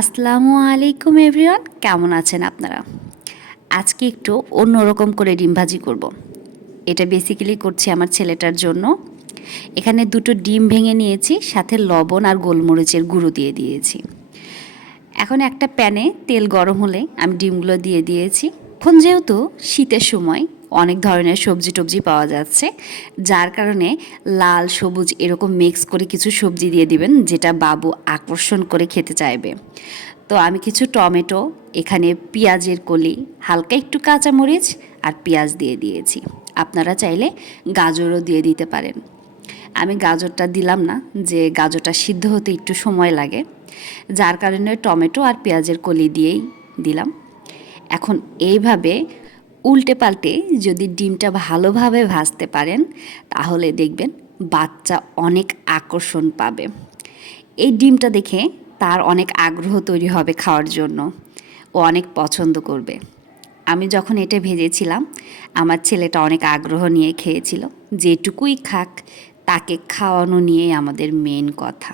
আসসালামু আলাইকুম এভরিওয়ান, কেমন আছেন আপনারা? আজকে একটু অন্যরকম করে ডিম ভাজি করব। এটা বেসিক্যালি করছি আমার ছেলেটার জন্য। এখানে দুটো ডিম ভেঙে নিয়েছি, সাথে লবণ আর গোলমরিচের গুঁড়ো দিয়ে দিয়েছি। এখন একটা প্যানে তেল গরম হলে আমি ডিমগুলো দিয়ে দিয়েছি। এখন যেহেতু শীতের সময় অনেক ধরনের সবজি টবজি পাওয়া যাচ্ছে, যার কারণে লাল সবুজ এরকম মিক্স করে কিছু সবজি দিয়ে দিবেন, যেটা বাবু আকর্ষণ করে খেতে চাইবে। তো আমি কিছু টমেটো, এখানে পেঁয়াজের কলি, হালকা একটু কাঁচামরিচ আর পেঁয়াজ দিয়ে দিয়েছি। আপনারা চাইলে গাজরও দিয়ে দিতে পারেন। আমি গাজরটা দিলাম না, যে গাজরটা সিদ্ধ হতে একটু সময় লাগে, যার কারণে টমেটো আর পেঁয়াজের কলি দিয়েই দিলাম। এখন এইভাবে উল্টে পাল্টে যদি ডিমটা ভালোভাবে ভাজতে পারেন, তাহলে দেখবেন বাচ্চা অনেক আকর্ষণ পাবে। এই ডিমটা দেখে তার অনেক আগ্রহ তৈরি হবে খাওয়ার জন্য, ও অনেক পছন্দ করবে। আমি যখন এটা ভেজেছিলাম, আমার ছেলেটা অনেক আগ্রহ নিয়ে খেয়েছিল। যেটুকুই খাক, তাকে খাওয়ানো নিয়েই আমাদের মেন কথা।